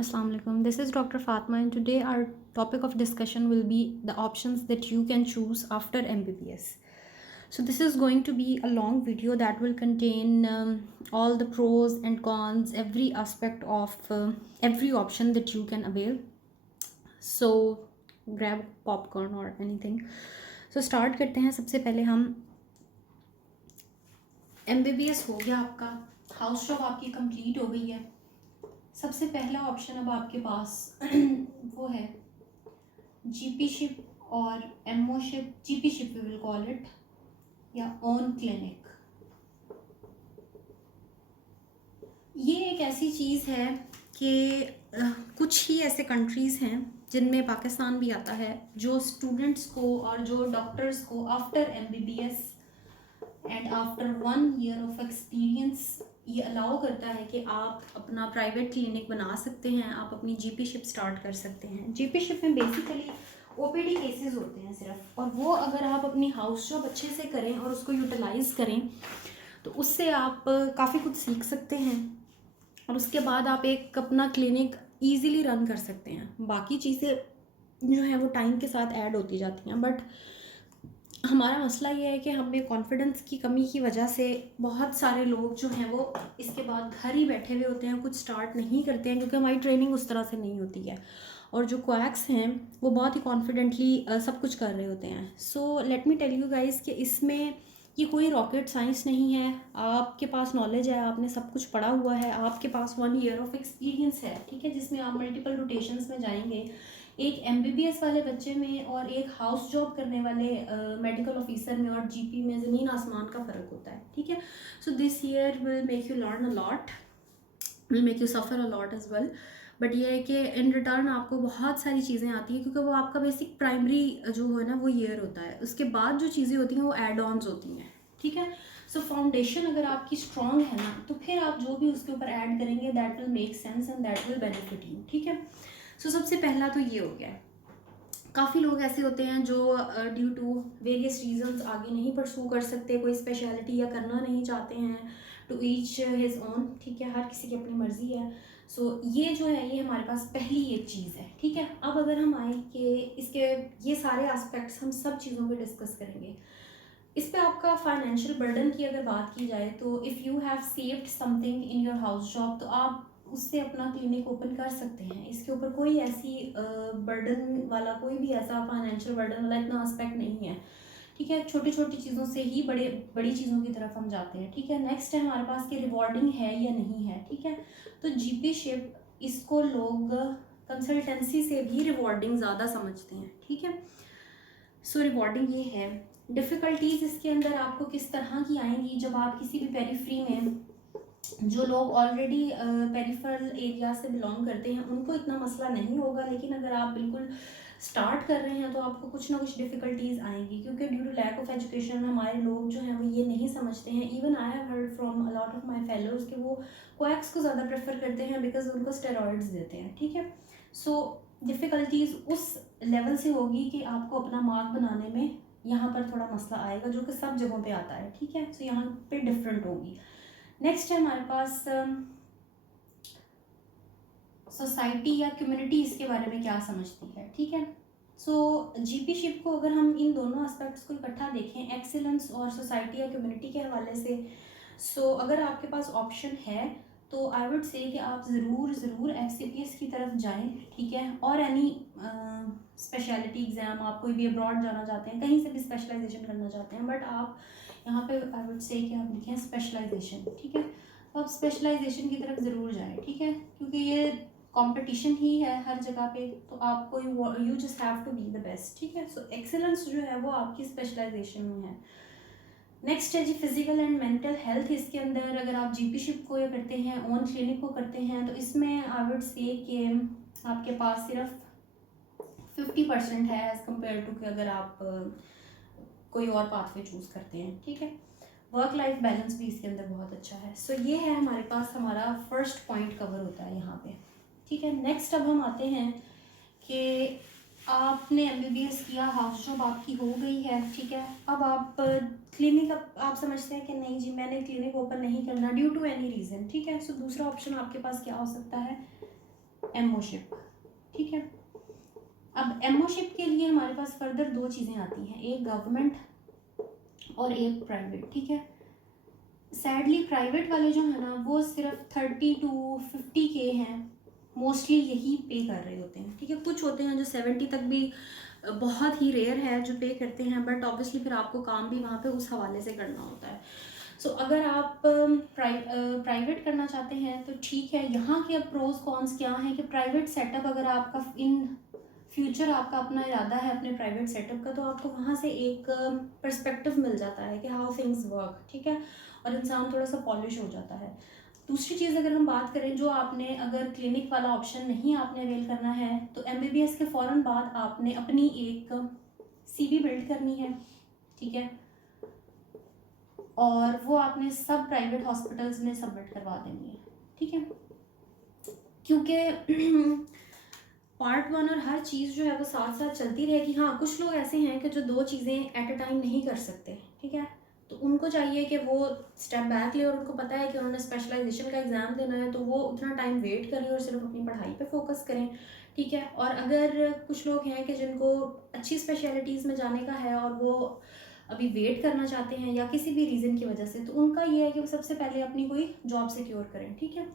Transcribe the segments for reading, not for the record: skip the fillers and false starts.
Assalamu alaikum. This is Dr. Fatma, and today our topic of discussion will be the options that you can choose after MBBS. So, this is going to be a long video that will contain all the pros and cons, every aspect of every option that you can avail. So, grab popcorn or anything. So, start करते हैं. सबसे पहले हम MBBS हो गया आपका, house job आपकी complete हो गई है. सबसे पहला ऑप्शन अब आपके पास वो है जीपी शिप और MO ship. GP ship we will call it, या ओन क्लिनिक. ये एक ऐसी चीज़ है कि कुछ ही ऐसे कंट्रीज़ हैं जिनमें पाकिस्तान भी आता है, जो स्टूडेंट्स को और जो डॉक्टर्स को after MBBS and after 1 year of experience ये अलाउ करता है कि आप अपना प्राइवेट क्लिनिक बना सकते हैं, आप अपनी जीपी शिप स्टार्ट कर सकते हैं. जीपी शिप में बेसिकली ओपीडी केसेस होते हैं सिर्फ, और वो अगर आप अपनी हाउस जॉब अच्छे से करें और उसको यूटिलाइज़ करें तो उससे आप काफ़ी कुछ सीख सकते हैं, और उसके बाद आप एक अपना क्लिनिक ईज़िली रन कर सकते हैं. बाकी चीज़ें जो हैं वो टाइम के साथ ऐड होती जाती हैं, बट हमारा मसला ये है कि हमें कॉन्फिडेंस की कमी की वजह से बहुत सारे लोग जो हैं वो इसके बाद घर ही बैठे हुए होते हैं, कुछ स्टार्ट नहीं करते हैं, क्योंकि हमारी ट्रेनिंग उस तरह से नहीं होती है. और जो क्वैक्स हैं वो बहुत ही कॉन्फिडेंटली सब कुछ कर रहे होते हैं. So let me tell you guys कि इसमें ये कोई रॉकेट साइंस नहीं है. आपके पास नॉलेज है, आपने सब कुछ पढ़ा हुआ है, आपके पास 1 ईयर ऑफ एक्सपीरियंस है, ठीक है, जिसमें आप मल्टीपल रोटेशंस में जाएंगे. एक MBBS वाले बच्चे में और एक हाउस जॉब करने वाले मेडिकल ऑफिसर में और जीपी में ज़मीन आसमान का फ़र्क होता है, ठीक है. So this year will make you learn a lot, will make you suffer a lot as well. But ये है कि इन रिटर्न आपको बहुत सारी चीज़ें आती हैं, क्योंकि वो आपका बेसिक प्राइमरी जो है ना वो ईयर होता है. उसके बाद जो चीज़ें होती हैं वो एड ऑन्स होती हैं, ठीक है. सो फाउंडेशन अगर आपकी स्ट्रॉन्ग है ना, तो फिर आप जो भी उसके ऊपर ऐड करेंगे that will make sense and that will benefit you, ठीक है. सो सबसे पहला तो ये हो गया. काफ़ी लोग ऐसे होते हैं जो ड्यू टू वेरियस रीजंस आगे नहीं परसू कर सकते, कोई स्पेशलिटी या करना नहीं चाहते हैं. टू ईच हिज ओन, ठीक है, हर किसी की अपनी मर्जी है. सो ये जो है ये हमारे पास पहली एक चीज़ है, ठीक है. अब अगर हम आए कि इसके ये सारे एस्पेक्ट्स हम सब चीज़ों पे डिस्कस करेंगे. इस पे आपका फाइनेंशियल बर्डन की अगर बात की जाए तो if you have saved something in your house job तो आप उससे अपना क्लिनिक ओपन कर सकते हैं. इसके ऊपर कोई ऐसी बर्डन वाला, कोई भी ऐसा फाइनेंशियल बर्डन वाला इतना एस्पेक्ट नहीं है, ठीक है. छोटी छोटी चीज़ों से ही बड़ी चीज़ों की तरफ हम जाते हैं, ठीक है. नेक्स्ट है हमारे पास कि रिवॉर्डिंग है या नहीं है, ठीक है. तो जीपी शिप इसको लोग कंसल्टेंसी से भी रिवॉर्डिंग ज़्यादा समझते हैं, ठीक है. सो रिवॉर्डिंग ये है. डिफ़िकल्टीज़ इसके अंदर आपको किस तरह की आएंगी जब आप किसी भी पेरीफ्री में, जो लोग ऑलरेडी पेरिफेरल एरिया से बिलोंग करते हैं उनको इतना मसला नहीं होगा, लेकिन अगर आप बिल्कुल स्टार्ट कर रहे हैं तो आपको कुछ ना कुछ डिफ़िकल्टीज़ आएंगी, क्योंकि due to lack of education हमारे लोग जो हैं वो ये नहीं समझते हैं. Even I have heard from a lot of my fellows कि वो क्वैक्स को ज़्यादा प्रेफर करते हैं बिकॉज उनको स्टेरॉइड्स देते हैं, ठीक है. सो डिफ़िकल्टीज़ उस लेवल से होगी कि आपको अपना मार्क बनाने में यहाँ पर थोड़ा मसला आएगा, जो कि सब जगहों पे आता है, ठीक है. सो यहाँ पे डिफरेंट होगी. नेक्स्ट है हमारे पास सोसाइटी या कम्युनिटी इसके बारे में क्या समझती है, ठीक है. सो जीपी शिप को अगर हम इन दोनों एस्पेक्ट्स को इकट्ठा देखें, एक्सीलेंस और सोसाइटी या कम्युनिटी के हवाले से, सो अगर आपके पास ऑप्शन है तो आई वुड से कि आप ज़रूर FCPS की तरफ जाएं, ठीक है. और एनी स्पेशलिटी एग्ज़ाम, आप कोई भी अब्रॉड जाना चाहते हैं, कहीं से भी स्पेशलाइजेशन करना चाहते हैं, बट आप यहाँ पे आई वुड से कि आप लिखें स्पेशलाइजेशन, ठीक है. तो आप स्पेशलाइजेशन की तरफ ज़रूर जाएं, ठीक है, क्योंकि ये कंपटीशन ही है हर जगह पे, तो आपको you just have to be the best, ठीक है. सो एक्सेलेंस जो है वो आपकी स्पेशलाइजेशन में है. नेक्स्ट है जी फिजिकल एंड मेंटल हेल्थ. इसके अंदर अगर आप जीपी शिप को करते हैं, ओन क्लिनिक को करते हैं, तो इसमें आई वुड से कि आपके पास सिर्फ 50% है एज़ कम्पेयर टू कि अगर आप कोई और पाथवे चूज़ करते हैं, ठीक है. वर्क लाइफ बैलेंस भी इसके अंदर बहुत अच्छा है. सो ये है हमारे पास, हमारा फर्स्ट पॉइंट कवर होता है यहाँ पे, ठीक है. नेक्स्ट अब हम आते हैं कि आपने MBBS किया, हाउस जॉब आपकी हो गई है, ठीक है. अब आप क्लिनिक, आप समझते हैं कि नहीं जी मैंने क्लिनिक ओपन नहीं करना ड्यू टू एनी रीज़न, ठीक है. सो दूसरा ऑप्शन आपके पास क्या हो सकता है, एमओशिप, ठीक है। अब एमओशिप के लिए हमारे पास फर्दर 2 चीज़ें आती हैं, एक गवर्नमेंट और एक प्राइवेट, ठीक है। सैडली प्राइवेट वाले जो है ना वो सिर्फ 30 to 50K हैं, मोस्टली यही पे कर रहे होते हैं, ठीक है। कुछ होते हैं जो 70 तक भी, बहुत ही रेयर है जो पे करते हैं, बट ऑब्वियसली फिर आपको काम भी वहाँ पे उस हवाले से करना होता है। सो अगर आप प्राइवेट करना चाहते हैं तो ठीक है। यहाँ के अब प्रोज कॉन्स क्या हैं कि प्राइवेट सेटअप अगर आपका इन फ्यूचर आपका अपना इरादा है अपने प्राइवेट सेटअप का, तो आपको वहाँ से एक पर्सपेक्टिव मिल जाता है कि हाउ थिंग्स वर्क, ठीक है, और इंसान थोड़ा सा पॉलिश हो जाता है। दूसरी चीज़ अगर हम बात करें, जो आपने अगर क्लिनिक वाला ऑप्शन नहीं आपने अवेल करना है तो MBBS के फ़ौरन बाद आपने अपनी एक CV बिल्ड करनी है, ठीक है, और वो आपने सब प्राइवेट हॉस्पिटल्स में सबमिट करवा देनी है, ठीक है। क्योंकि पार्ट 1 और हर चीज़ जो है वो साथ साथ चलती रहेगी। हाँ, कुछ लोग ऐसे हैं कि जो 2 चीज़ें एट अ टाइम नहीं कर सकते, ठीक है, तो उनको चाहिए कि वो स्टेप बैक ले, और उनको पता है कि उन्होंने स्पेशलाइजेशन का एग्ज़ाम देना है तो वो उतना टाइम वेट करें और सिर्फ अपनी पढ़ाई पे फोकस करें, ठीक है। और अगर कुछ लोग हैं कि जिनको अच्छी स्पेशलिटीज़ में जाने का है और वो अभी वेट करना चाहते हैं या किसी भी रीज़न की वजह से, तो उनका ये है कि वो सबसे पहले अपनी कोई जॉब सिक्योर करें, ठीक है।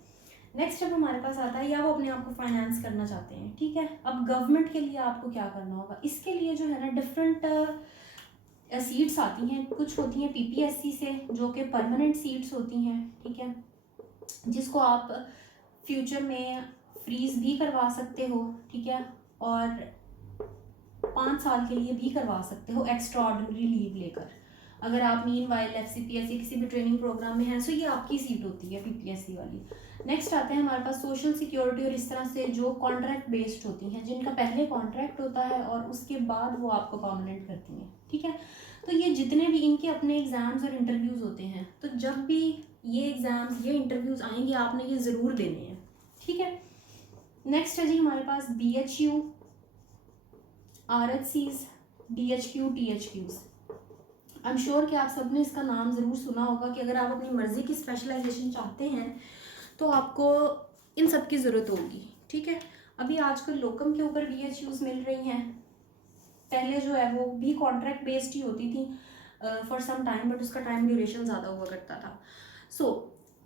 नेक्स्ट अब हमारे पास आता है, या वो अपने आप को फाइनेंस करना चाहते हैं, ठीक है। अब गवर्नमेंट के लिए आपको क्या करना होगा, इसके लिए जो है ना डिफरेंट सीट्स आती हैं। कुछ होती हैं PPSC से जो कि परमानेंट सीट्स होती हैं, ठीक है, जिसको आप फ्यूचर में फ्रीज भी करवा सकते हो, ठीक है, और 5 साल के लिए भी करवा सकते हो एक्स्ट्रा ऑर्डिनरी लीव लेकर। अगर आप मीन वाइल FCPS या किसी भी ट्रेनिंग प्रोग्राम में हैं, सो ये आपकी सीट होती है PPSC वाली। नेक्स्ट आते हैं हमारे पास सोशल सिक्योरिटी, और इस तरह से जो कॉन्ट्रैक्ट बेस्ड होती हैं, जिनका पहले कॉन्ट्रैक्ट होता है और उसके बाद वो आपको परमानेंट करती हैं, ठीक है। तो ये जितने भी इनके अपने एग्ज़ाम्स और इंटरव्यूज़ होते हैं, तो जब भी ये एग्ज़ाम्स ये इंटरव्यूज़ आएंगे आपने ये ज़रूर देने हैं, ठीक है। नेक्स्ट है जी हमारे पास BHU, RHCs, DHQ, THQs। I am sure कि आप सबने इसका नाम ज़रूर सुना होगा कि अगर आप अपनी मर्ज़ी की स्पेशलाइजेशन चाहते हैं तो आपको इन सब की ज़रूरत होगी, ठीक है। अभी आजकल लोकम के ऊपर BHUs मिल रही हैं, पहले जो है वो भी कॉन्ट्रैक्ट बेस्ड ही होती थी फॉर सम टाइम, बट उसका टाइम ड्यूरेशन ज़्यादा हुआ करता था। सो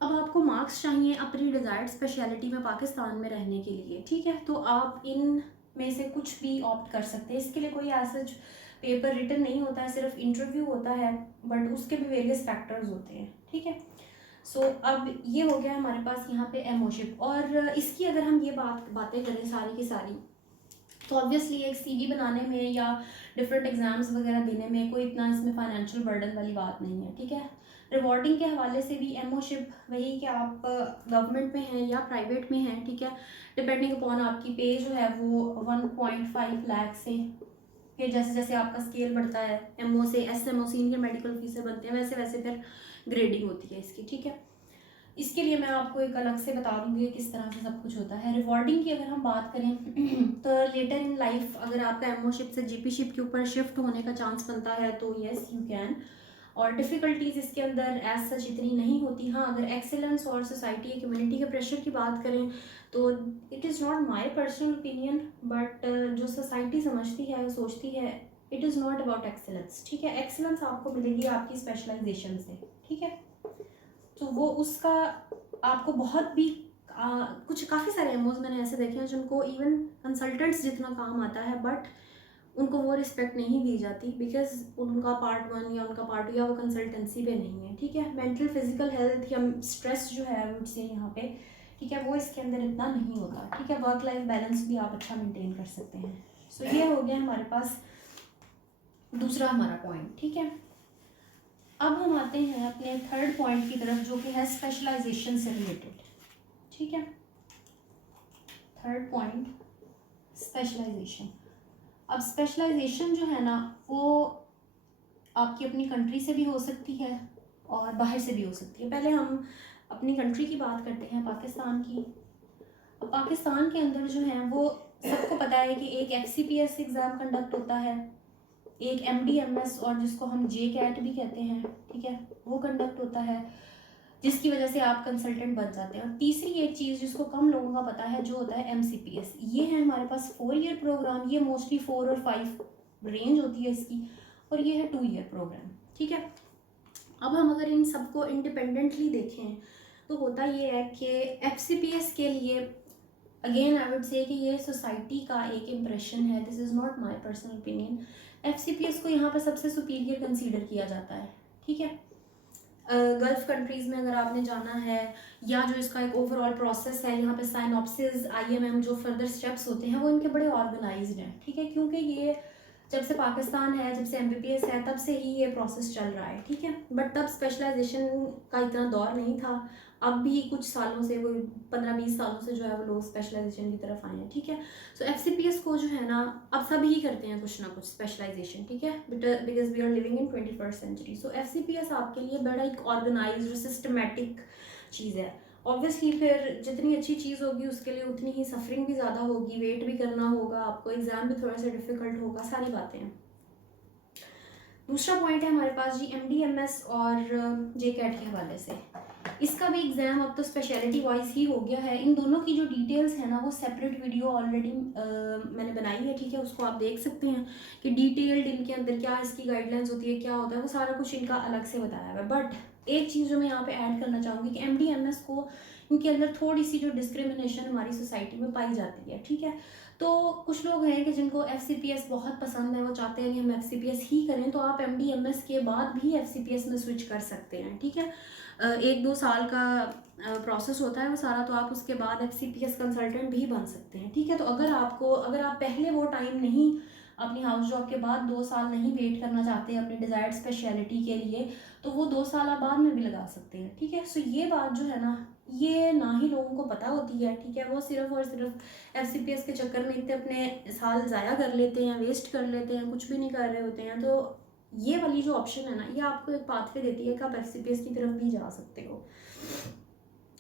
अब आपको मार्क्स चाहिए अपनी डिज़ायर्ड स्पेशलिटी में पाकिस्तान में रहने के लिए, ठीक है, तो आप इन में से कुछ भी ऑप्ट कर सकते हैं। इसके लिए कोई ऐसा पेपर रिटन नहीं होता है, सिर्फ इंटरव्यू होता है, बट उसके भी वेरियस फैक्टर्स होते हैं, ठीक है। सो अब ये हो गया हमारे पास यहाँ पे एमओशिप। और इसकी अगर हम ये बातें करें सारी की सारी, तो ऑब्वियसली एक CV बनाने में या डिफरेंट एग्जाम्स वगैरह देने में कोई इतना इसमें फाइनेंशियल बर्डन वाली बात नहीं है, ठीक है। रिवॉर्डिंग के हवाले से भी एमओशिप वही कि आप गवर्नमेंट में हैं या प्राइवेट में हैं, ठीक है, डिपेंडिंग अपॉन आपकी पे जो है वो 1.5 लाख से, फिर जैसे जैसे आपका स्केल बढ़ता है MO से SMO सीनियर मेडिकल ऑफिसर बनते हैं, वैसे वैसे फिर ग्रेडिंग होती है इसकी, ठीक है। इसके लिए मैं आपको एक अलग से बता दूंगी किस तरह से सब कुछ होता है। रिवॉर्डिंग की अगर हम बात करें तो लेटर इन लाइफ अगर आपका एमओशिप से GP शिप के ऊपर शिफ्ट होने का चांस बनता है तो येस यू कैन, और डिफ़िकल्टीज़ इसके अंदर एज सच इतनी नहीं होती। हाँ, अगर एक्सेलेंस और सोसाइटी या कम्युनिटी के प्रेशर की बात करें तो it is not my personal opinion, but जो सोसाइटी समझती है सोचती है, it is not about excellence, ठीक है। एक्सेलेंस आपको मिलेगी आपकी स्पेशलाइजेशन से, ठीक है, तो वो उसका आपको बहुत भी कुछ काफ़ी सारे एमओज मैंने ऐसे देखे हैं जिनको इवन कंसल्टेंट्स जितना काम आता है, बट उनको वो रिस्पेक्ट नहीं दी जाती बिकॉज उनका पार्ट 1 या उनका पार्ट 2 या वो कंसल्टेंसी पे नहीं है, ठीक है। मेंटल फिजिकल हेल्थ या स्ट्रेस जो है मुझसे यहाँ पे, ठीक है, वो इसके अंदर इतना नहीं होता, ठीक है। वर्क लाइफ बैलेंस भी आप अच्छा मेंटेन कर सकते हैं। सो ये हो गया हमारे पास दूसरा हमारा पॉइंट, ठीक है। अब हम आते हैं अपने थर्ड पॉइंट की तरफ जो कि है स्पेशलाइजेशन से रिलेटेड, ठीक है। Third point specialization. अब स्पेशलाइजेशन जो है ना वो आपकी अपनी कंट्री से भी हो सकती है और बाहर से भी हो सकती है। पहले हम अपनी कंट्री की बात करते हैं, पाकिस्तान की। अब पाकिस्तान के अंदर जो है वो सबको पता है कि एक FCPS एग्ज़ाम कंडक्ट होता है, एक MDMS और जिसको हम JCAT भी कहते हैं, ठीक है, वो कंडक्ट होता है। जिसकी वजह से आप कंसल्टेंट बन जाते हैं। और तीसरी एक चीज़ जिसको कम लोगों का पता है, जो होता है MCPS। ये है हमारे पास 4 ईयर प्रोग्राम, ये मोस्टली 4 और 5 रेंज होती है इसकी, और ये है 2 ईयर प्रोग्राम, ठीक है। अब हम अगर इन सबको इंडिपेंडेंटली देखें तो होता ये है कि FCPS के लिए अगेन आई वुड से कि ये सोसाइटी का एक इम्प्रेशन है, this is not my personal opinion. FCPS को यहाँ पर सबसे सुपीरियर कंसीडर किया जाता है, ठीक है। गल्फ़ कंट्रीज़ में अगर आपने जाना है, या जो इसका एक ओवरऑल प्रोसेस है, यहाँ पे साइनॉप्सिस, IMM जो फर्दर स्टेप्स होते हैं वो इनके बड़े ऑर्गेनाइज्ड हैं, ठीक है। क्योंकि ये जब से पाकिस्तान है, जब से MBBS है, तब से ही ये प्रोसेस चल रहा है, ठीक है। बट तब स्पेशलाइजेशन का इतना दौर नहीं था। अब भी कुछ सालों से, कोई 15-20 सालों से जो है वो लोग स्पेशलाइजेशन की तरफ आए हैं, ठीक है। सो FCPS को जो है ना, अब सब ही करते हैं कुछ ना कुछ स्पेशलाइजेशन, ठीक है, because we are living in 21st century. So FCPS आपके लिए बड़ा एक ऑर्गेनाइज्ड सिस्टमेटिक चीज़ है। ऑब्वियसली फिर जितनी अच्छी चीज़ होगी उसके लिए उतनी ही सफरिंग भी ज़्यादा होगी, वेट भी करना होगा आपको, एग्ज़ाम भी थोड़ा सा डिफ़िकल्ट होगा, सारी बातें हैं। दूसरा पॉइंट है हमारे पास जी MDMS और JCAT के हवाले से। इसका भी एग्ज़ाम अब तो स्पेशलिटी वाइज ही हो गया है। इन दोनों की जो डिटेल्स है ना, वो सेपरेट वीडियो ऑलरेडी मैंने बनाई है, ठीक है। उसको आप देख सकते हैं कि डिटेल्ड इनके अंदर क्या इसकी गाइडलाइंस होती है, क्या होता है, वो सारा कुछ इनका अलग से बताया हुआ है। बट एक चीज़ जो मैं यहाँ पे ऐड करना चाहूँगी कि MDMS को, इनके अंदर थोड़ी सी जो डिस्क्रिमिनेशन हमारी सोसाइटी में पाई जाती है, ठीक है। तो कुछ लोग हैं कि जिनको FCPS बहुत पसंद है, वो चाहते हैं कि हम FCPS ही करें, तो आप MDMS के बाद भी FCPS में स्विच कर सकते हैं, ठीक है। 1-2 साल का प्रोसेस होता है वो सारा, तो आप उसके बाद FCPS कंसल्टेंट भी बन सकते हैं, ठीक है। तो अगर आप पहले वो टाइम नहीं, अपनी हाउस जॉब के बाद 2 साल नहीं वेट करना चाहते अपनी डिज़ायर्ड स्पेशलिटी के लिए, तो वो 2 साल आप बाद में भी लगा सकते हैं, ठीक है। सो ये बात जो है ना, ये ना ही लोगों को पता होती है, ठीक है। वो सिर्फ और सिर्फ FCPS के चक्कर में इतने अपने साल ज़ाया कर लेते हैं, वेस्ट कर लेते हैं, कुछ भी नहीं कर रहे होते हैं। तो ये वाली जो ऑप्शन है ना, ये आपको एक पाथवे देती है कि आप FCPS की तरफ भी जा सकते हो।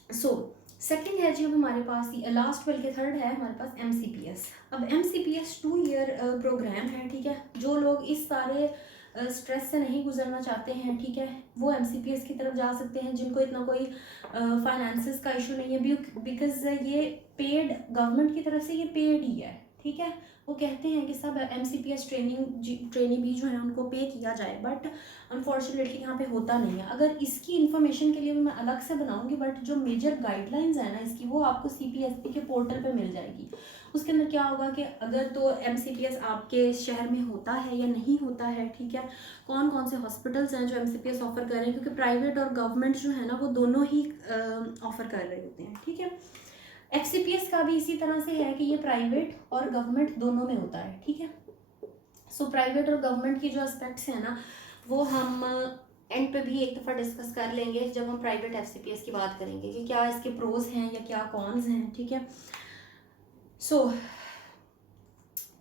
सो सेकंड है जी, अब हमारे पास लास्ट बल्कि थर्ड है हमारे पास MCPS। अब MCPS 2 ईयर प्रोग्राम है, ठीक है। जो लोग इस सारे स्ट्रेस से नहीं गुजरना चाहते हैं, ठीक है, वो MCPS की तरफ जा सकते हैं, जिनको इतना कोई फाइनेंसिस का इशू नहीं है, बिकॉज ये पेड, गवर्नमेंट की तरफ से ये पेड ही है, ठीक है। वो कहते हैं कि सब MCPS ट्रेनिंग भी जो है उनको पे किया जाए, बट अनफॉर्चुनेटली यहाँ पे होता नहीं है। अगर इसकी इन्फॉर्मेशन के लिए मैं अलग से बनाऊंगी, बट जो मेजर गाइडलाइंस है ना इसकी, वो आपको CPSP के पोर्टल पे मिल जाएगी। उसके अंदर क्या होगा कि अगर तो MCPS आपके शहर में होता है या नहीं होता है, ठीक है, कौन कौन से हॉस्पिटल्स हैं जो MCPS ऑफर कर रहे हैं, क्योंकि प्राइवेट और गवर्नमेंट जो है ना वो दोनों ही ऑफर कर रहे होते हैं, ठीक है। FCPS का भी इसी तरह से है कि ये प्राइवेट और गवर्नमेंट दोनों में होता है, ठीक है। सो प्राइवेट और गवर्नमेंट की जो एस्पेक्ट्स हैं ना, वो हम एंड पे भी एक दफ़ा डिस्कस कर लेंगे जब हम प्राइवेट FCPS की बात करेंगे कि क्या इसके प्रोज हैं या क्या कॉन्स हैं, ठीक है। सो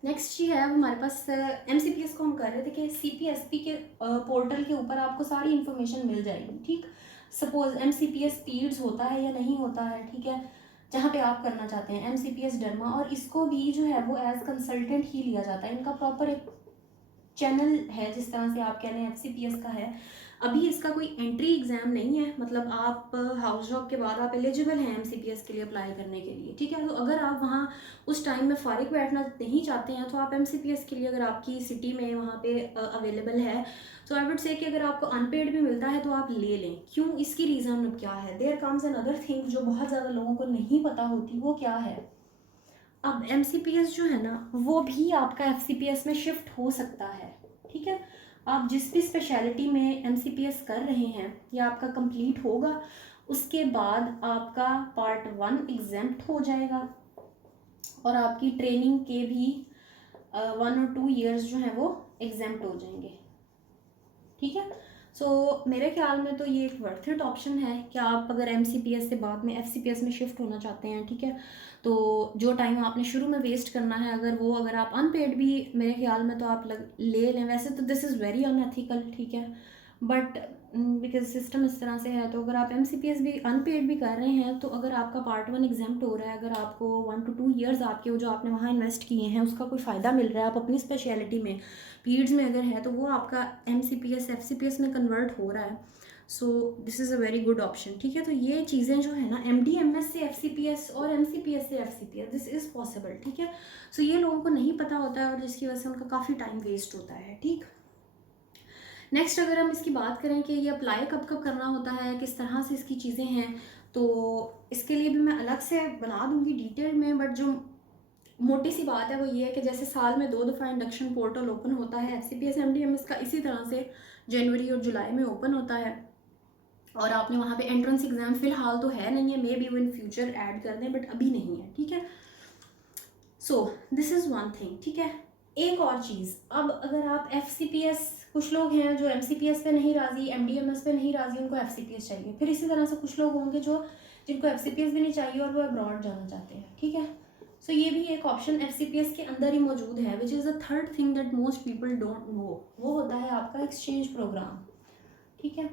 नेक्स्ट ही है अब हमारे पास MCPS को हम कर रहे थे कि CPSP के पोर्टल के ऊपर आपको सारी इन्फॉर्मेशन मिल जाएगी, ठीक। सपोज MCPS स्पीड्स होता है या नहीं होता है, ठीक है, जहाँ पे आप करना चाहते हैं MCPS डर्मा, और इसको भी जो है वो एज कंसल्टेंट ही लिया जाता है। इनका प्रॉपर एक चैनल है, जिस तरह से आप कह रहे हैं FCPS का है। अभी इसका कोई एंट्री एग्ज़ाम नहीं है, मतलब आप हाउस जॉब के बाद आप एलिजिबल हैं MCPS के लिए अप्लाई करने के लिए, ठीक है। तो अगर आप वहाँ उस टाइम में फारिग बैठना नहीं चाहते हैं, तो आप MCPS के लिए अगर आपकी सिटी में वहाँ पे अवेलेबल है, तो आई वुड से कि अगर आपको अनपेड भी मिलता है तो आप ले लें। क्यों, इसकी रीज़न क्या है, there comes an other thing जो बहुत ज़्यादा लोगों को नहीं पता होती, वो क्या है। अब MCPS जो है ना, वो भी आपका FCPS में शिफ्ट हो सकता है, ठीक है। आप जिस भी स्पेशलिटी में MCPS कर रहे हैं, या आपका कंप्लीट होगा, उसके बाद आपका पार्ट 1 एग्जाम्प्ट हो जाएगा, और आपकी ट्रेनिंग के भी 1 और 2 ईयर्स जो हैं वो एग्जाम्प्ट हो जाएंगे, ठीक है। सो मेरे ख्याल में तो ये एक वर्थ इट ऑप्शन है कि आप अगर MCPS से बाद में FCPS में शिफ्ट होना चाहते हैं, ठीक है, तो जो टाइम आपने शुरू में वेस्ट करना है, अगर आप अनपेड भी, मेरे ख्याल में तो आप ले लें। वैसे तो दिस इज़ वेरी अनएथिकल, ठीक है, बट बिकॉज सिस्टम इस तरह से है, तो अगर आप MCPS भी अनपेड भी कर रहे हैं, तो अगर आपका पार्ट 1 एग्जाम्प्ट हो रहा है, अगर आपको 1 to 2 ईयर्स आपके जो आपने वहाँ इन्वेस्ट किए हैं उसका कोई फ़ायदा मिल रहा है, आप अपनी स्पेशलिटी में पीड्स में अगर है, तो वो आपका MCPS FCPS में कन्वर्ट हो रहा है, so this is a very good option, ठीक है। तो ये चीज़ें जो है ना, MD-MS से FCPS और MCPS से FCPS, दिस इज़ पॉसिबल, ठीक है। सो ये लोगों को नहीं पता होता है और जिसकी वजह से उनका काफ़ी टाइम वेस्ट होता है, ठीक। नेक्स्ट अगर हम इसकी बात करें कि ये अप्लाई कब कब करना होता है, किस तरह से इसकी चीज़ें हैं, तो इसके लिए भी मैं अलग से बना दूंगी डिटेल में, बट जो मोटी सी बात है वो ये है कि जैसे साल में 2 दफ़ा इंडक्शन पोर्टल ओपन होता है FCPS MD-MS का, इसी तरह से जनवरी और जुलाई में ओपन होता है। और आपने वहाँ पे एंट्रेंस एग्ज़ाम फ़िलहाल तो है नहीं है, मे बी वो इन फ्यूचर ऐड कर दें, बट अभी नहीं है, ठीक है। So this is one thing, ठीक है। एक और चीज़, अब अगर आप FCPS, कुछ लोग हैं जो MCPS पे नहीं राज़ी, MD-MS पे नहीं राज़ी, उनको FCPS चाहिए। फिर इसी तरह से कुछ लोग होंगे जो जिनको FCPS भी नहीं चाहिए और वो अब्रॉड जाना चाहते हैं, ठीक है। सो ये भी एक ऑप्शन FCPS के अंदर ही मौजूद है, which is the third thing that most people don't know. वो होता है आपका एक्सचेंज प्रोग्राम, ठीक है।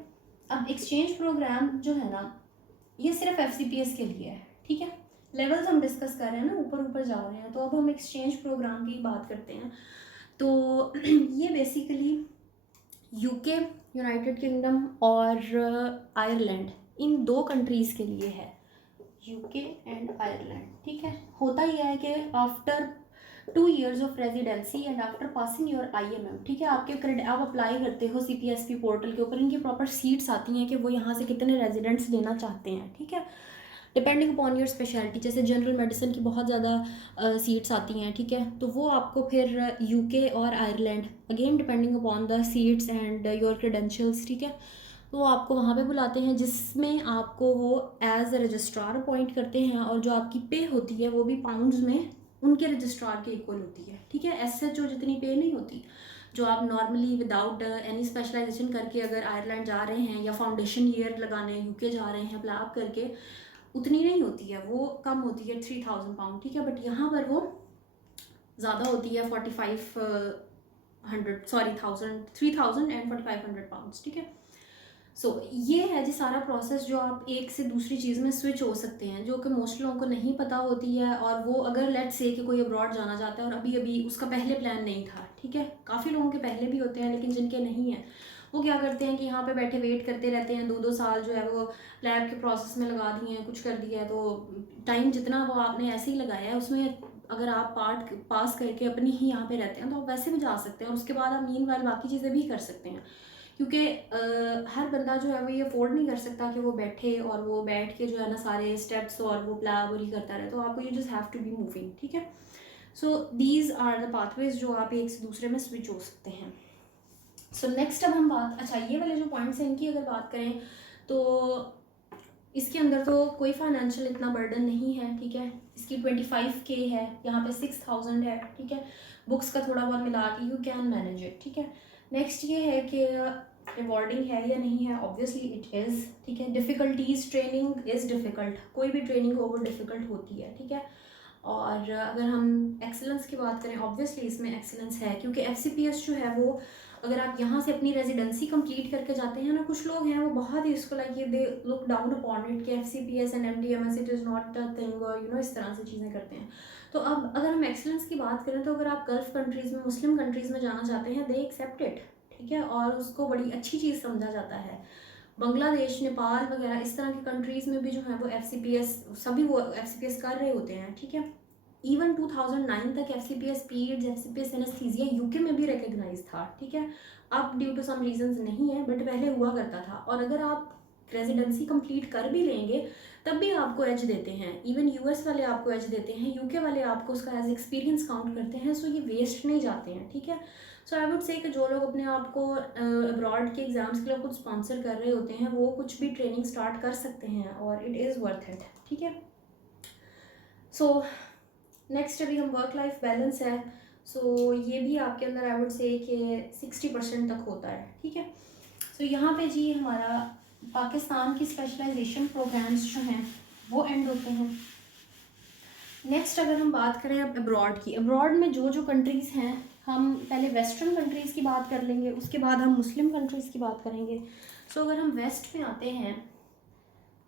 अब एक्सचेंज प्रोग्राम जो है ना, ये सिर्फ FCPS के लिए है, ठीक है। लेवल्स हम डिस्कस कर रहे हैं ना, ऊपर ऊपर जा रहे हैं, तो अब हम एक्सचेंज प्रोग्राम की बात करते हैं। तो ये बेसिकली UK, यूनाइटेड किंगडम और आयरलैंड, इन 2 कंट्रीज़ के लिए है, UK एंड आयरलैंड, ठीक है। होता ही है कि after 2 years of residency and after passing your IMM, ठीक है, आप अप्लाई करते हो CPSP पोर्टल के ऊपर, इनकी प्रॉपर सीट्स आती हैं कि वो यहाँ से कितने रेजिडेंट्स लेना चाहते हैं, ठीक है। डिपेंडिंग अपॉन योर स्पेशलिटी, जैसे जनरल मेडिसिन की बहुत ज़्यादा सीट्स आती हैं, ठीक है। तो वो आपको फिर UK और Ireland, again depending upon the seats and your credentials, ठीक है, तो आपको वहाँ पे बुलाते हैं, जिसमें आपको वो एज अ रजिस्ट्रार अपॉइंट करते हैं, और जो आपकी पे होती है वो भी पाउंड्स में उनके रजिस्ट्रार के इक्वल होती है, ठीक है। SHO जितनी पे नहीं होती, जो आप नॉर्मली विदाउट एनी स्पेशलाइजेशन करके अगर आयरलैंड जा रहे हैं या फाउंडेशन ईयर लगाने UK जा रहे हैं अप्लाई करके, उतनी नहीं होती है, वो कम होती है 3000 पाउंड, ठीक है। बट यहाँ पर वो ज़्यादा होती है 4500 सॉरी 3000 एंड 4500 पाउंड्स, ठीक है। सो ये है जी सारा प्रोसेस, जो आप एक से दूसरी चीज़ में स्विच हो सकते हैं, जो कि मोस्ट लोगों को नहीं पता होती है। और वो अगर लेट्स से कि कोई अब्रॉड जाना चाहता है और अभी अभी उसका पहले प्लान नहीं था, ठीक है, काफ़ी लोगों के पहले भी होते हैं, लेकिन जिनके नहीं है वो क्या करते हैं कि यहाँ पे बैठे वेट करते रहते हैं, 2-2 साल जो है वो लैब के प्रोसेस में लगा दिए हैं, कुछ कर दिया है, तो टाइम जितना वो आपने ऐसे ही लगाया है उसमें अगर आप पार्ट पास करके अपनी ही यहाँ पे रहते हैं तो आप वैसे भी जा सकते हैं, और उसके बाद आप मीनवाइल बाकी चीज़ें भी कर सकते हैं, क्योंकि हर बंदा जो है वो ये अफोर्ड नहीं कर सकता कि वो बैठे और वो बैठ के जो है ना सारे स्टेप्स और वो प्लाबरी करता रहे, तो आपको you just have to be moving, ठीक है। So these are the pathways जो आप एक से दूसरे में स्विच हो सकते हैं। सो नेक्स्ट अब हम बात, अच्छा ये वाले जो पॉइंट्स हैं इनकी अगर बात करें तो इसके अंदर तो कोई फाइनेंशियल इतना बर्डन नहीं है, ठीक है। इसकी 25K है, यहाँ पे 6000 है, ठीक है। बुक्स का थोड़ा बहुत मिला के यू कैन मैनेज इट, ठीक है। नेक्स्ट ये है कि रिवॉर्डिंग है या नहीं है, ऑब्वियसली इट इज़, ठीक है। डिफ़िकल्टीज, ट्रेनिंग इज़ डिफ़िकल्ट, कोई भी ट्रेनिंग हो वो डिफ़िकल्ट होती है, ठीक है। और अगर हम एक्सीलेंस की बात करें, ऑब्वियसली इसमें एक्सीलेंस है, क्योंकि FCPS जो है वो अगर आप यहाँ से अपनी रेजिडेंसी कंप्लीट करके जाते हैं ना, कुछ लोग हैं वो बहुत ही इसको लाइक ये they look down upon it कि FCPS and MD-MS it is not a thing, और यू नो इस तरह से चीज़ें करते हैं। तो अब अगर हम एक्सीलेंस की बात करें तो अगर आप गल्फ़ कंट्रीज़ में, मुस्लिम कंट्रीज़ में जाना चाहते हैं, दे एक्सेप्ट इट, ठीक है, और उसको बड़ी अच्छी चीज़ समझा जाता है। बांग्लादेश, नेपाल वगैरह इस तरह की कंट्रीज़ में भी जो है वो FCPS, सभी वो FCPS कर रहे होते हैं, ठीक है। इवन 2009 तक FCPS periods, FCPS anaesthesia UK में भी रिकग्नाइज था, ठीक है। अब ड्यू टू सम रीजंस नहीं है, बट पहले हुआ करता था। और अगर आप रेजिडेंसी कंप्लीट कर भी लेंगे तब भी आपको एज देते हैं, इवन US वाले आपको एज देते हैं, UK वाले आपको उसका एज एक्सपीरियंस काउंट करते हैं, सो ये वेस्ट नहीं जाते हैं, ठीक है। सो आई वुड से कि जो लोग अपने आप को अब्रॉड के एग्ज़ाम्स के लिए खुद स्पॉन्सर कर रहे होते हैं वो कुछ भी ट्रेनिंग स्टार्ट कर सकते हैं, और इट इज़ वर्थ इट, ठीक है। सो नेक्स्ट अभी हम वर्क लाइफ बैलेंस है, सो ये भी आपके अंदर आई वुड से कि 60% तक होता है, ठीक है। सो यहाँ पे जी हमारा पाकिस्तान की स्पेशलाइजेशन प्रोग्राम्स जो हैं वो एंड होते हैं। नेक्स्ट अगर हम बात करें अब अब्रॉड की, अब्रॉड में जो जो कंट्रीज़ हैं, हम पहले वेस्टर्न कंट्रीज़ की बात कर लेंगे, उसके बाद हम मुस्लिम कंट्रीज़ की बात करेंगे। सो अगर हम वेस्ट में आते हैं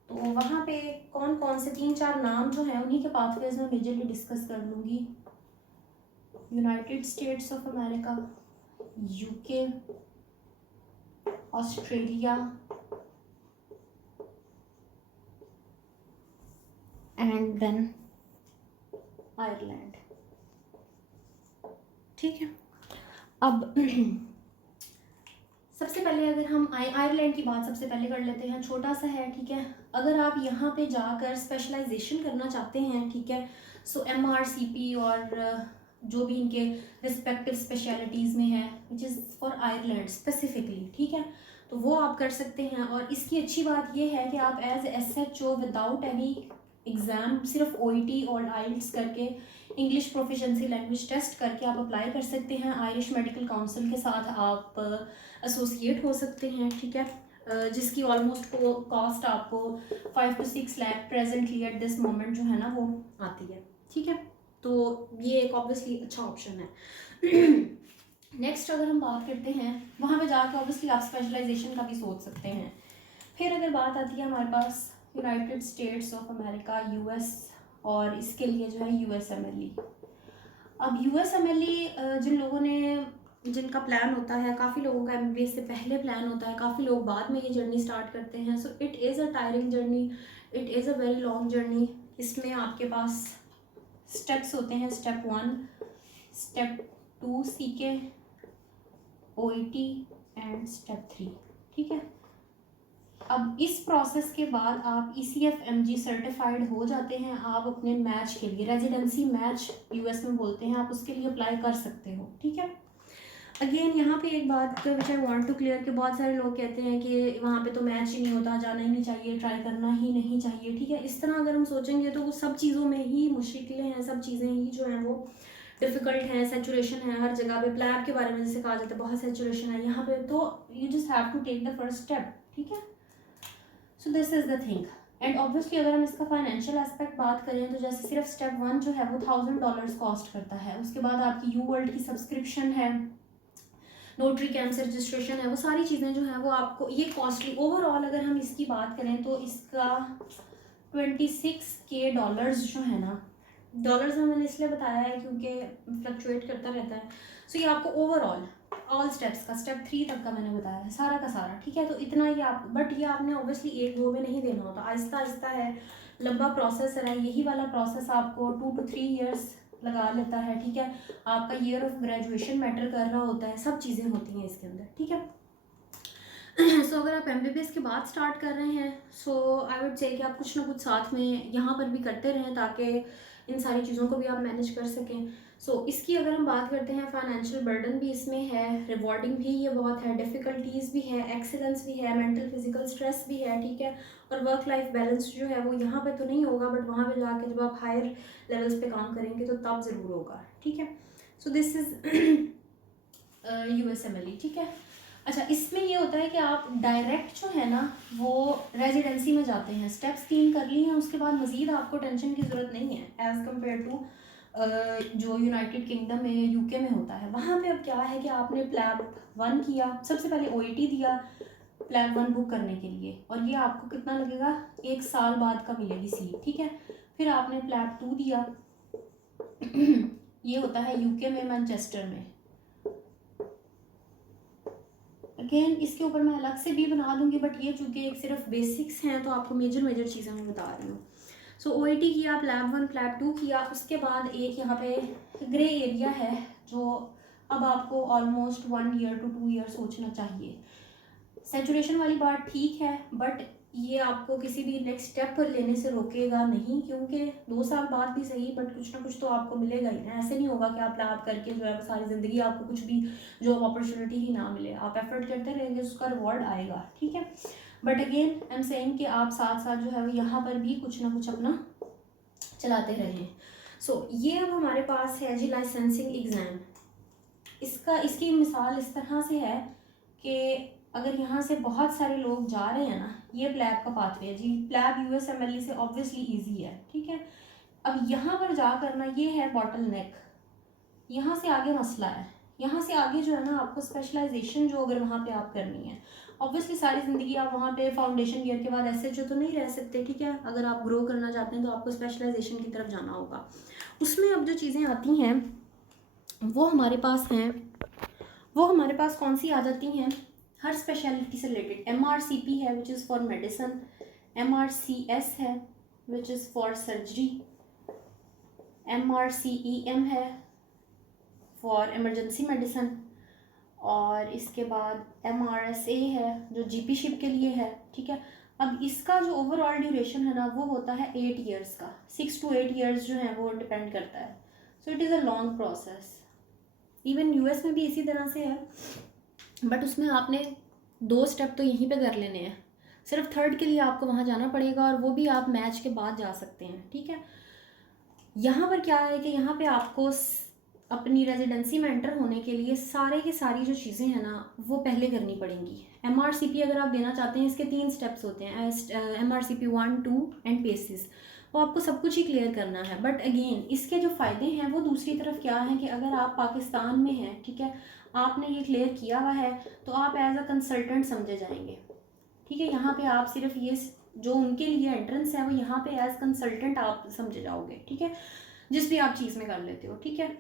तो वहाँ पे कौन कौन से 3-4 नाम जो हैं उन्हीं के पाथवेज में मेजरली डिस्कस कर लूँगी। United States of America, UK, Australia, and then Ireland. ठीक है, अब सबसे पहले अगर हम आयरलैंड की बात सबसे पहले कर लेते हैं, छोटा सा है, ठीक है। अगर आप यहाँ पे जाकर स्पेशलाइजेशन करना चाहते हैं, ठीक है, सो MRCP और जो भी इनके रिस्पेक्टिव स्पेशलिटीज़ में है which is for Ireland specifically, ठीक है, तो वो आप कर सकते हैं। और इसकी अच्छी बात ये है कि आप as SHO without any exam, सिर्फ OET और IELTS करके, इंग्लिश प्रोफिशेंसी लैंग्वेज टेस्ट करके आप अप्लाई कर सकते हैं। आयरिश मेडिकल काउंसिल के साथ आप एसोसिएट हो सकते हैं, ठीक है, जिसकी ऑलमोस्ट कॉस्ट आपको 5 to 6 lakh presently at this moment जो है ना वो आती है, ठीक है। तो ये एक ऑब्वियसली अच्छा ऑप्शन है। नेक्स्ट अगर हम बात करते हैं, वहाँ पे जाके ऑब्वियसली आप स्पेशलाइजेशन का भी सोच सकते हैं। फिर अगर बात आती है हमारे पास United States of America, US, और इसके लिए जो है USMLE। अब USMLE जिन लोगों ने, जिनका प्लान होता है, काफ़ी लोगों का MBBS से पहले प्लान होता है, काफ़ी लोग बाद में ये जर्नी स्टार्ट करते हैं। So it is a tiring journey, it is a very long journey. इसमें आपके पास स्टेप्स होते हैं, step 1, step 2 CK, OET and step 3, ठीक है। अब इस प्रोसेस के बाद आप ECFMG सर्टिफाइड हो जाते हैं। आप अपने मैच के लिए, रेजिडेंसी मैच US में बोलते हैं, आप उसके लिए अप्लाई कर सकते हो, ठीक है। अगेन यहाँ पे एक बात विच आई वांट टू क्लियर कि बहुत सारे लोग कहते हैं कि वहाँ पे तो मैच ही नहीं होता, जाना ही नहीं चाहिए, ट्राई करना ही नहीं चाहिए, ठीक है। इस तरह अगर हम सोचेंगे तो वो सब चीज़ों में ही मुश्किलें हैं, सब चीज़ें ही जो हैं वो डिफ़िकल्ट हैं, सैचुरेशन है हर जगह पे। प्लैब के बारे में जैसे कहा जाता है बहुत सैचुरेशन है यहाँ पे, तो you just have to take the first step, ठीक है। So this is the thing. And obviously अगर हम इसका फाइनेंशियल एस्पेक्ट बात करें तो जैसे सिर्फ स्टेप 1 जो है वो $1000 कॉस्ट करता है। उसके बाद आपकी UWorld की सब्सक्रिप्शन है, नोटरी कैंप रजिस्ट्रेशन है, वो सारी चीज़ें जो हैं वो आपको ये कॉस्टली। ओवरऑल अगर हम इसकी बात करें तो इसका $26K जो है ना, डॉलर्स में मैंने इसलिए बताया है क्योंकि फ्लक्चुएट करता रहता है। सो ये आपको ओवरऑल ऑल स्टेप्स का, स्टेप 3 तक का मैंने बताया है सारा का सारा, ठीक है। तो इतना ही आप, बट ये आपने ऑब्वियसली एक दो में नहीं देना होता, आहिस्ता आहिस्ता है, लंबा प्रोसेस है। यही वाला प्रोसेस आपको 2 to 3 years लगा लेता है, ठीक है। आपका ईयर ऑफ ग्रेजुएशन मैटर कर रहा होता है, सब चीज़ें होती हैं इसके अंदर, ठीक है। सो अगर आप MBBS के बाद स्टार्ट कर रहे हैं, सो आई वुड से कि आप कुछ ना कुछ साथ में यहाँ पर भी करते रहें ताकि इन सारी चीज़ों को भी आप मैनेज कर सकें। सो इसकी अगर हम बात करते हैं, फाइनेंशियल बर्डन भी इसमें है, रिवॉर्डिंग भी ये बहुत है, डिफ़िकल्टीज़ भी है, एक्सीलेंस भी है, मेंटल फिजिकल स्ट्रेस भी है, ठीक है। और वर्क लाइफ बैलेंस जो है वो यहाँ पे तो नहीं होगा, बट वहाँ पे जाके जब आप हायर लेवल्स पे काम करेंगे तो तब ज़रूर होगा, ठीक है। सो दिस इज़ USMLE, ठीक है। अच्छा, इसमें ये होता है कि आप डायरेक्ट जो है ना वो रेजिडेंसी में जाते हैं, स्टेप्स 3 कर ली हैं, उसके बाद मज़ीद आपको टेंशन की ज़रूरत नहीं है एज़ कम्पेयर टू जो यूनाइटेड किंगडम में, UK में होता है। वहाँ पे अब क्या है कि आपने प्लैब 1 किया, सबसे पहले OET दिया प्लैब 1 बुक करने के लिए, और ये आपको कितना लगेगा, 1 साल बाद का मिलेगी सीट, ठीक है। फिर आपने प्लैब 2 दिया, ये होता है UK में, मैनचेस्टर में। अगेन इसके ऊपर मैं अलग से भी बना दूंगी, बट ये चूँकि एक सिर्फ बेसिक्स हैं तो आपको मेजर चीज़ें मैं बता रही हूँ। सो OET किया, प्लैब 1 प्लैब 2 किया, उसके बाद एक यहाँ पे ग्रे एरिया है जो अब आपको ऑलमोस्ट 1 year to 2 years सोचना चाहिए। सैचुरेशन वाली बात ठीक है, बट ये आपको किसी भी नेक्स्ट स्टेप पर लेने से रोकेगा नहीं, क्योंकि 2 साल बाद भी सही बट कुछ ना कुछ तो आपको मिलेगा ही ना। ऐसे नहीं होगा कि आप लैब करके जो है सारी ज़िंदगी आपको कुछ भी जॉब अपॉर्चुनिटी ही ना मिले। आप एफर्ट करते रहेंगे, उसका रिवॉर्ड आएगा, ठीक है। But again I am saying कि आप साथ साथ जो है यहाँ पर भी कुछ ना कुछ अपना चलाते रहें। सो ये अब हमारे पास है जी लाइसेंसिंग एग्ज़ाम। इसकी मिसाल इस तरह से है कि अगर यहाँ से बहुत सारे लोग जा रहे हैं ना, ये प्लैब का पाथवे है जी, प्लैब USMLE से ऑब्वियसली इजी है, ठीक है। अब यहाँ पर जा करना ये है बॉटल नेक, यहाँ से आगे मसला है। यहाँ से आगे जो है ना आपको स्पेशलाइजेशन जो अगर वहाँ पे आप करनी है, ऑब्वियसली सारी ज़िंदगी आप वहाँ पे फाउंडेशन ईयर के बाद SHO तो नहीं रह सकते, ठीक है। अगर आप ग्रो करना चाहते हैं तो आपको स्पेशलाइजेशन की तरफ जाना होगा। उसमें अब जो चीज़ें आती हैं वो हमारे पास हैं, वो हमारे पास कौन सी आ जाती हैं, हर स्पेशलिटी से रिलेटेड। MRCP है which is for medicine, MRCS है, which is for surgery, MRCEM है फॉर इमरजेंसी मेडिसिन, और इसके बाद MRSA है जो GP शिप के लिए है, ठीक है। अब इसका जो ओवरऑल ड्यूरेशन है ना वो होता है 8 ईयर्स का, 6 to 8 ईयर्स जो है वो डिपेंड करता है। So it is a long process. Even US में भी इसी तरह से है, बट उसमें आपने 2 स्टेप तो यहीं पे कर लेने हैं, सिर्फ थर्ड के लिए आपको वहाँ जाना पड़ेगा, और वो भी आप मैच के बाद जा सकते हैं, ठीक है। यहाँ पर क्या है कि यहाँ पे आपको अपनी रेजिडेंसी में एंटर होने के लिए सारे की सारी जो चीज़ें हैं ना वो पहले करनी पड़ेंगी। MRCP अगर आप देना चाहते हैं, इसके 3 स्टेप्स होते हैं, MRCP 1, 2 एंड पेसिस, वो आपको सब कुछ ही क्लियर करना है। बट अगेन इसके जो फ़ायदे हैं वो दूसरी तरफ क्या है कि अगर आप पाकिस्तान में हैं, ठीक है, आपने ये क्लियर किया हुआ है, तो आप एज अ कंसल्टेंट समझे जाएंगे, ठीक है। यहाँ पे आप सिर्फ ये जो उनके लिए एंट्रेंस है वो यहाँ पे एज कंसल्टेंट आप समझे जाओगे, ठीक है, जिस भी आप चीज़ में कर लेते हो, ठीक है।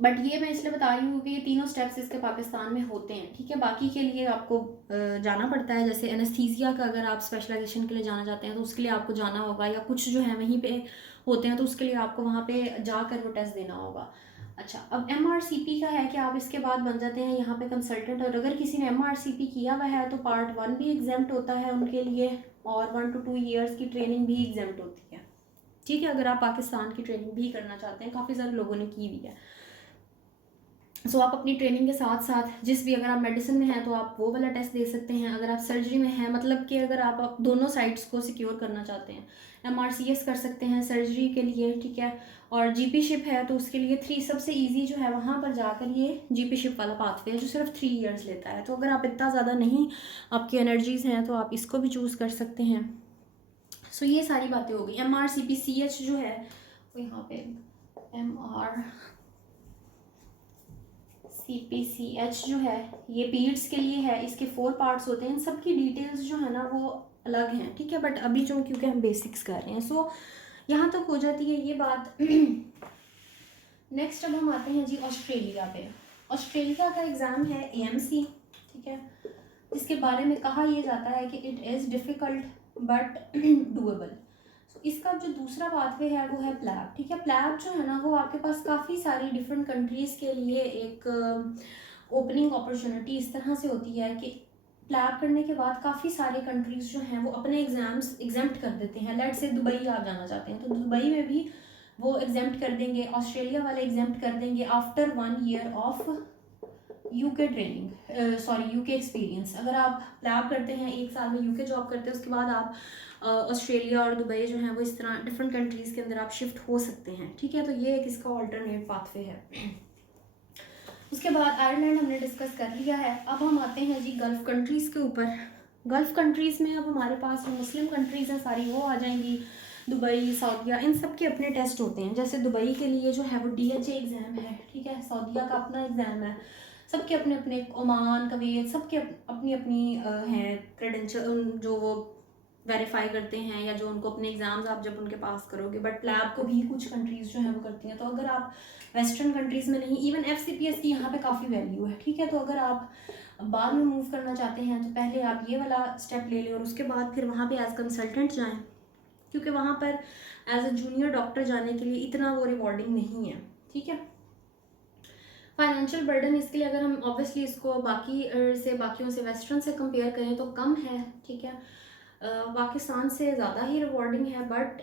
बट ये मैं इसलिए बता रही हूँ कि ये तीनों स्टेप्स इसके पाकिस्तान में होते हैं, ठीक है। बाकी के लिए आपको जाना पड़ता है, जैसे एनेस्थीसिया का अगर आप स्पेशलाइजेशन के लिए जाना चाहते हैं तो उसके लिए आपको जाना होगा, या कुछ जो है वहीं पे होते हैं तो उसके लिए आपको वहाँ पे जाकर वो टेस्ट देना होगा। अच्छा, अब MRCP का है कि आप इसके बाद बन जाते हैं यहाँ पे कंसल्टेंट, और अगर किसी ने MRCP किया हुआ है तो पार्ट 1 भी एग्जाम्प्ट होता है उनके लिए, और 1 to 2 ईयर्स की ट्रेनिंग भी एग्जाम्प्ट होती है, ठीक है। अगर आप पाकिस्तान की ट्रेनिंग भी करना चाहते हैं, काफ़ी सारे लोगों ने की भी है। सो आप अपनी ट्रेनिंग के साथ साथ जिस भी, अगर आप मेडिसिन में हैं तो आप वो वाला टेस्ट दे सकते हैं, अगर आप सर्जरी में हैं, मतलब कि अगर आप दोनों साइड्स को सिक्योर करना चाहते हैं, MRCS कर सकते हैं सर्जरी के लिए, ठीक है। और GP शिप है तो उसके लिए 3 सबसे इजी जो है वहाँ पर जाकर ये GP शिप वाला पाथवे है जो सिर्फ 3 ईयर्स लेता है। तो अगर आप इतना ज़्यादा नहीं आपकी एनर्जीज़ हैं तो आप इसको भी चूज़ कर सकते हैं। सो ये सारी बातें हो गई। MRCP-CH जो है वो यहाँ पे MRCP-CH जो है ये पीरियड्स के लिए है, इसके 4 पार्ट्स होते हैं, इन सब की डिटेल्स जो है ना वो अलग हैं, ठीक है। बट अभी जो क्योंकि हम बेसिक्स कर रहे हैं, सो यहाँ तक हो जाती है ये बात। नेक्स्ट अब हम आते हैं जी ऑस्ट्रेलिया पे। ऑस्ट्रेलिया का एग्ज़ाम है AMC, ठीक है, इसके बारे में कहा यह जाता है कि it is difficult but doable. इसका जो दूसरा पाथवे है वो है प्लैब, ठीक है। प्लैब जो है ना वो आपके पास काफ़ी सारी डिफरेंट कंट्रीज़ के लिए एक ओपनिंग अपॉर्चुनिटी इस तरह से होती है कि प्लैब करने के बाद काफ़ी सारे कंट्रीज़ जो हैं वो अपने एग्ज़ाम्स एग्जेम्प्ट कर देते हैं। लेट्स से दुबई आप जाना चाहते हैं तो दुबई में भी वो एग्जेम्प्ट कर देंगे, ऑस्ट्रेलिया वाले एग्जेम्प्ट कर देंगे after 1 year of UK training, UK experience. अगर आप प्लैब करते हैं 1 साल में UK जॉब करते हैं, उसके बाद आप ऑस्ट्रेलिया और दुबई जो है वो इस तरह डिफरेंट कंट्रीज़ के अंदर आप शिफ्ट हो सकते हैं, ठीक है। तो ये एक इसका ऑल्टरनेट पाथवे है। उसके बाद आयरलैंड हमने डिस्कस कर लिया है। अब हम आते हैं जी गल्फ़ कंट्रीज़ के ऊपर। गल्फ़ कंट्रीज़ में अब हमारे पास जो मुस्लिम कंट्रीज़ हैं सारी वो आ जाएंगी, दुबई, सऊदीया, इन सब के अपने टेस्ट होते हैं। जैसे दुबई के लिए जो है वो DHA एग्ज़ाम है, ठीक है, सऊदीया का अपना एग्ज़ाम है, सबके अपने अपने, ओमान, कुवैत, सबके अपनी अपनी हैं क्रेडेंशियल जो वो वेरीफाई करते हैं, या जो उनको अपने एग्ज़ाम्स आप जब उनके पास करोगे। बट लैब को भी कुछ कंट्रीज़ जो हैं वो करती हैं। तो अगर आप वेस्टर्न कंट्रीज़ में नहीं, इवन FCPS की यहाँ पे काफ़ी वैल्यू है, ठीक है। तो अगर आप बाद में मूव करना चाहते हैं तो पहले आप ये वाला स्टेप ले लें और उसके बाद फिर वहाँ पे एज कंसल्टेंट जाएं, क्योंकि वहाँ पर एज अ जूनियर डॉक्टर जाने के लिए इतना वो रिवॉर्डिंग नहीं है, ठीक है। फाइनेंशियल बर्डन इसके लिए अगर हम ऑब्वियसली इसको बाकियों से वेस्टर्न से कंपेयर करें तो कम है, ठीक है। पाकिस्तान से ज़्यादा ही रिवॉर्डिंग है, बट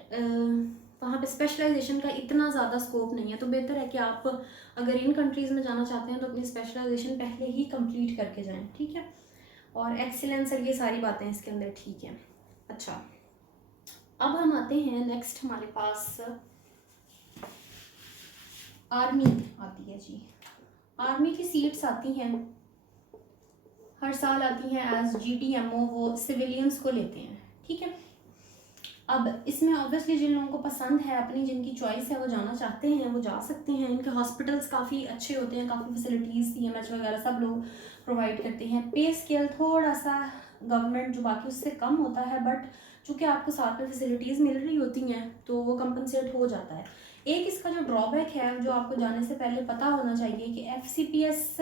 वहाँ पे स्पेशलाइजेशन का इतना ज़्यादा स्कोप नहीं है। तो बेहतर है कि आप अगर इन कंट्रीज़ में जाना चाहते हैं तो अपनी स्पेशलाइजेशन पहले ही कंप्लीट करके जाएं, ठीक है। और एक्सीलेंस और ये सारी बातें इसके अंदर ठीक हैं। अच्छा, अब हम आते हैं नेक्स्ट, हमारे पास आर्मी आती है जी। आर्मी की सीट्स आती हैं, हर साल आती हैं एज GTMO, वो सिविलियंस को लेते हैं, ठीक है। अब इसमें ऑब्वियसली जिन लोगों को पसंद है, अपनी जिनकी चॉइस है, वो जाना चाहते हैं वो जा सकते हैं। इनके हॉस्पिटल्स काफ़ी अच्छे होते हैं, काफ़ी फैसिलिटीज़ CMH वगैरह सब लोग प्रोवाइड करते हैं। पे स्केल थोड़ा सा गवर्नमेंट जो बाकी उससे कम होता है, बट चूँकि आपको साथ में फैसिलिटीज़ मिल रही होती हैं तो वो कंपनसेट हो जाता है। एक इसका जो ड्रॉबैक है जो आपको जाने से पहले पता होना चाहिए कि FCPS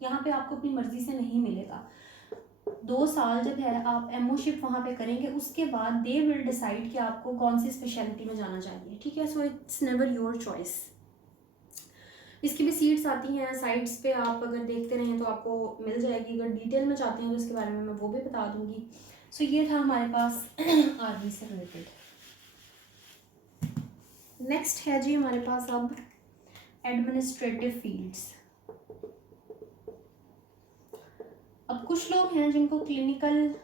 यहाँ पे आपको अपनी मर्ज़ी से नहीं मिलेगा। 2 साल जब है आप एमओशिप वहाँ पे करेंगे, उसके बाद दे विल डिसाइड कि आपको कौन सी स्पेशलिटी में जाना चाहिए, ठीक है। So it's never your choice. इसकी भी सीट्स आती हैं साइट्स पे, आप अगर देखते रहें तो आपको मिल जाएगी। अगर डिटेल में चाहते हैं तो इसके बारे में मैं वो भी बता दूंगी। सो ये था हमारे पास आर्मी से रिलेटेड। नेक्स्ट है जी हमारे पास अब एडमिनिस्ट्रेटिव फील्ड्स। अब कुछ लोग हैं जिनको क्लिनिकल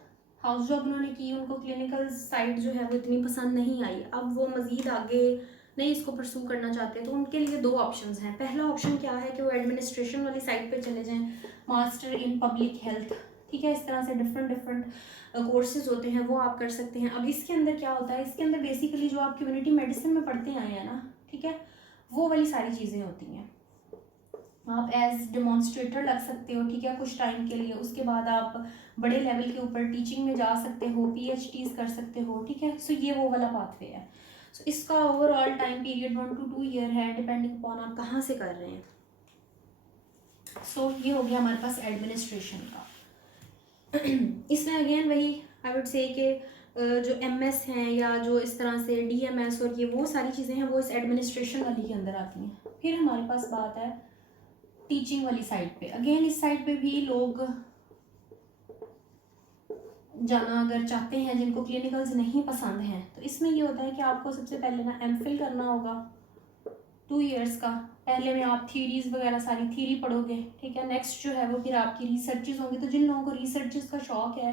हाउस जॉब उन्होंने की, उनको क्लिनिकल साइड जो है वो इतनी पसंद नहीं आई, अब वो मज़ीद आगे नहीं इसको परसू करना चाहते, तो उनके लिए 2 ऑप्शंस हैं। पहला ऑप्शन क्या है कि वो एडमिनिस्ट्रेशन वाली साइड पे चले जाएं, मास्टर इन पब्लिक हेल्थ, ठीक है। इस तरह से डिफरेंट कोर्सेज होते हैं, वो आप कर सकते हैं। अब इसके अंदर क्या होता है, इसके अंदर बेसिकली जो आप कम्युनिटी मेडिसिन में पढ़ते आए हैं ना, ठीक है, वो वाली सारी चीज़ें होती हैं। आप एज डेमोन्स्ट्रेटर लग सकते हो, ठीक है, कुछ टाइम के लिए। उसके बाद आप बड़े लेवल के ऊपर टीचिंग में जा सकते हो, PhDs कर सकते हो, ठीक है। सो ये वो वाला पाथवे है। सो इसका overall time period 1 to 2 year है, डिपेंडिंग अपॉन आप कहाँ से कर रहे हैं। सो ये हो गया हमारे पास एडमिनिस्ट्रेशन का। इसमें अगेन वही आई वुड से कि जो MS हैं या जो इस तरह से DMS और ये वो सारी चीज़ें हैं वो इस एडमिनिस्ट्रेशन वाली के अंदर आती हैं। फिर हमारे पास बात है टीचिंग वाली साइड पे। अगेन इस साइड पे भी लोग जाना अगर चाहते हैं जिनको क्लिनिकल्स नहीं पसंद हैं, तो इसमें ये होता है कि आपको सबसे पहले ना MPhil करना होगा 2 ईयर्स का। पहले में आप थीरीज वगैरह सारी थीरी पढ़ोगे, ठीक है। नेक्स्ट जो है वो फिर आपकी रिसर्चेज होंगी। तो जिन लोगों को रिसर्चेज का शौक है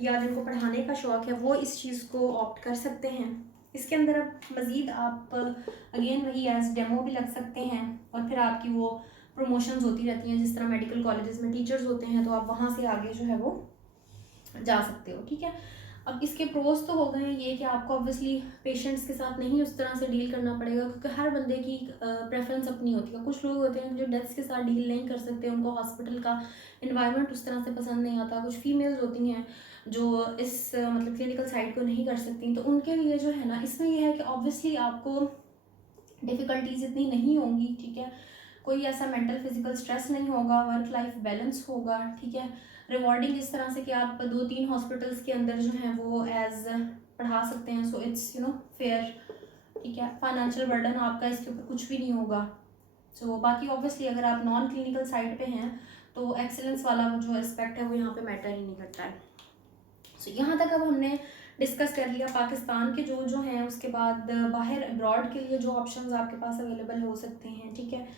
या जिनको पढ़ाने का शौक है वो इस चीज़ को ऑप्ट कर सकते हैं। इसके अंदर अब मज़ीद आप अगेन वही एज डेमो भी लग सकते हैं और फिर आपकी वो प्रमोशंस होती रहती हैं, जिस तरह मेडिकल कॉलेजेस में टीचर्स होते हैं, तो आप वहाँ से आगे जो है वो जा सकते हो, ठीक है। अब इसके प्रोज तो हो गए ये कि आपको ऑब्वियसली पेशेंट्स के साथ नहीं उस तरह से डील करना पड़ेगा, क्योंकि हर बंदे की प्रेफरेंस अपनी होती है। कुछ लोग होते हैं जो डेथ्स के साथ डील नहीं कर सकते, उनको हॉस्पिटल का इन्वायरमेंट उस तरह से पसंद नहीं आता। कुछ फीमेल्स होती हैं जो इस मतलब क्लिनिकल साइड को नहीं कर सकती, तो उनके लिए जो है ना, इसमें यह है कि ऑब्वियसली आपको डिफ़िकल्टीज इतनी नहीं होंगी, ठीक है। कोई ऐसा मेंटल फिजिकल स्ट्रेस नहीं होगा, वर्क लाइफ बैलेंस होगा, ठीक है। रिवॉर्डिंग इस तरह से कि आप 2-3 हॉस्पिटल्स के अंदर जो हैं वो एज पढ़ा सकते हैं। सो इट्स फेयर, ठीक है। फाइनेंशियल बर्डन आपका इसके ऊपर कुछ भी नहीं होगा। सो बाकी ऑब्वियसली अगर आप नॉन क्लिनिकल साइड पे हैं तो एक्सेलेंस वाला जो एस्पेक्ट है वो यहाँ पे मैटर ही नहीं करता है। सो यहाँ तक अब हमने डिस्कस कर लिया पाकिस्तान के जो हैं। उसके बाद बाहर अब्रॉड के लिए जो ऑप्शंस आपके पास अवेलेबल हो सकते हैं, ठीक है।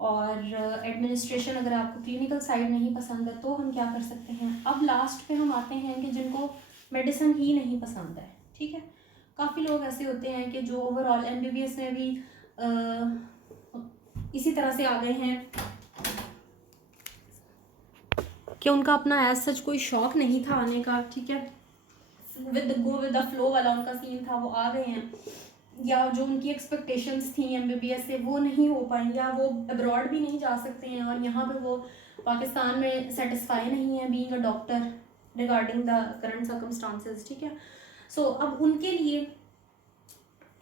और एडमिनिस्ट्रेशन अगर आपको क्लिनिकल साइड नहीं पसंद है तो हम क्या कर सकते हैं। अब लास्ट पे हम आते हैं कि जिनको मेडिसिन ही नहीं पसंद है, ठीक है। काफ़ी लोग ऐसे होते हैं कि जो ओवरऑल MBBS में भी इसी तरह से आ गए हैं कि उनका अपना एज सच कोई शौक नहीं था आने का, ठीक है। विद द फ्लो वाला उनका सीन था, वो आ गए हैं, या जो उनकी एक्सपेक्टेशंस थी MBBS से वो नहीं हो पाई, या वो अब्रॉड भी नहीं जा सकते हैं और यहाँ पे वो पाकिस्तान में सेटिस्फाई नहीं है being a doctor regarding the current circumstances, ठीक है। सो अब उनके लिए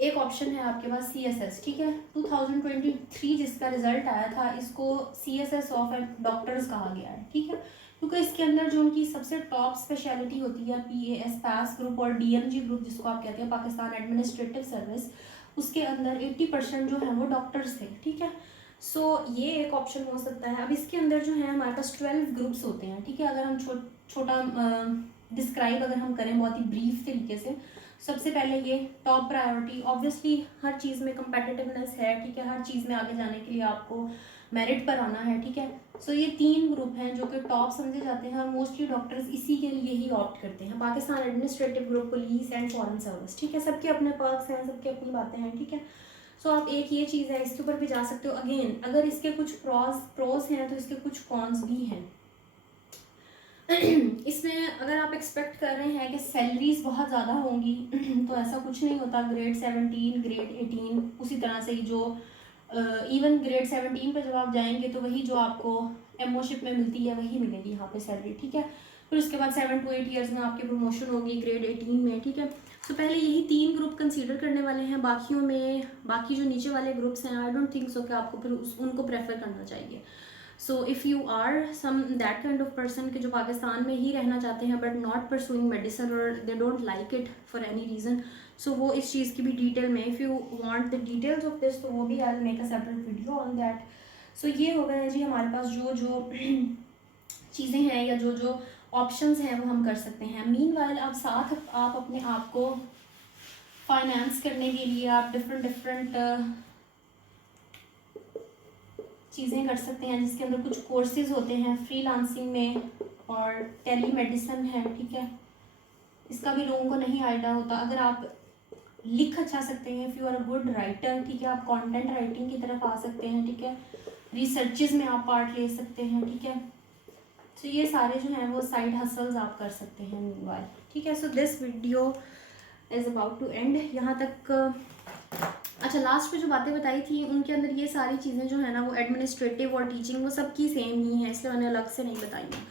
एक ऑप्शन है आपके पास CSS, ठीक है। 2023 जिसका रिजल्ट आया था, इसको CSS ऑफ डॉक्टर्स कहा गया है, ठीक है। क्योंकि इसके अंदर जो उनकी सबसे टॉप स्पेशलिटी होती है PAS पास ग्रुप और DMG ग्रुप जिसको आप कहते हैं पाकिस्तान एडमिनिस्ट्रेटिव सर्विस, उसके अंदर 80% जो है वो डॉक्टर्स थे, ठीक है। सो ये एक ऑप्शन हो सकता है। अब इसके अंदर जो है हमारे पास 12 ग्रुप्स होते हैं, ठीक है। अगर हम छोटा डिस्क्राइब अगर हम करें बहुत ही ब्रीफ तरीके से, सबसे पहले ये टॉप प्रायोरिटी, ऑब्वियसली हर चीज़ में कंपेटिटिवनेस है, ठीक है। हर चीज़ में आगे जाने के लिए आपको मेरिट पर आना है, ठीक है। सो ये 3 ग्रुप हैं जो कि टॉप समझे जाते हैं और मोस्टली डॉक्टर्स इसी के लिए ही ऑप्ट करते हैं। Pakistan administrative group, police and foreign service, ठीक है। सबके अपने पर्क्स हैं, सबके अपनी बातें हैं, ठीक है। सो आप एक ये चीज़ है, इसके ऊपर भी जा सकते हो। अगेन अगर इसके कुछ प्रोज हैं तो इसके कुछ कॉन्स भी हैं। इसमें अगर आप एक्सपेक्ट कर रहे हैं कि सैलरीज बहुत ज़्यादा होंगी तो ऐसा कुछ नहीं होता। ग्रेड 17, ग्रेड 18 उसी तरह से ही जो इवन ग्रेड 17 पे जब आप जाएंगे तो वही जो आपको एमओशिप में मिलती है वही मिलेगी यहाँ पे सैलरी, ठीक है। फिर उसके बाद 7 to 8 ईयर्स में आपकी प्रमोशन होगी ग्रेड 18 में, ठीक है। सो पहले यही 3 ग्रुप कंसीडर करने वाले हैं। बाकियों में बाकी जो नीचे वाले ग्रुप्स हैं आई डोंट थिंक सो कि आपको फिर उनको प्रेफर करना चाहिए। So if you are some that kind of person के जो पाकिस्तान में ही रहना चाहते हैं बट नॉट परसुइंग मेडिसिन और they don't like it for any reason, so वो इस चीज़ की भी डिटेल में, if you want the details of this, तो वो भी I make a separate video on that. So ये हो गया है जी हमारे पास जो जो चीज़ें हैं या जो जो ऑप्शंस हैं वो हम कर सकते हैं। मीनवाइल आप साथ आप अपने आप को फाइनेंस करने के लिए आप डिफरेंट चीज़ें कर सकते हैं, जिसके अंदर कुछ कोर्सेज होते हैं फ्रीलांसिंग में और टेली मेडिसिन है, ठीक है। इसका भी लोगों को नहीं आइडिया होता। अगर आप लिख अच्छा सकते हैं, if you are a good writer, ठीक है, आप कंटेंट राइटिंग की तरफ आ सकते हैं, ठीक है, रिसर्चेज में आप पार्ट ले सकते हैं, ठीक है। तो ये सारे जो हैं वो साइड हसल्स आप कर सकते हैं मीनवाइल, ठीक है। So this video is about to end. यहाँ तक अच्छा, लास्ट में जो बातें बताई थी उनके अंदर ये सारी चीज़ें जो है ना वो एडमिनिस्ट्रेटिव और टीचिंग वो सबकी सेम ही है, इसलिए मैंने अलग से नहीं बताई हैं।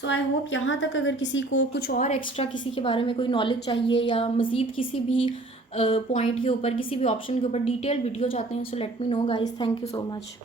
सो आई होप यहाँ तक अगर किसी को कुछ और एक्स्ट्रा किसी के बारे में कोई नॉलेज चाहिए या मज़ीद किसी भी पॉइंट के ऊपर, किसी भी ऑप्शन के ऊपर डिटेल वीडियो चाहते हैं, so let me know guys. Thank you so much.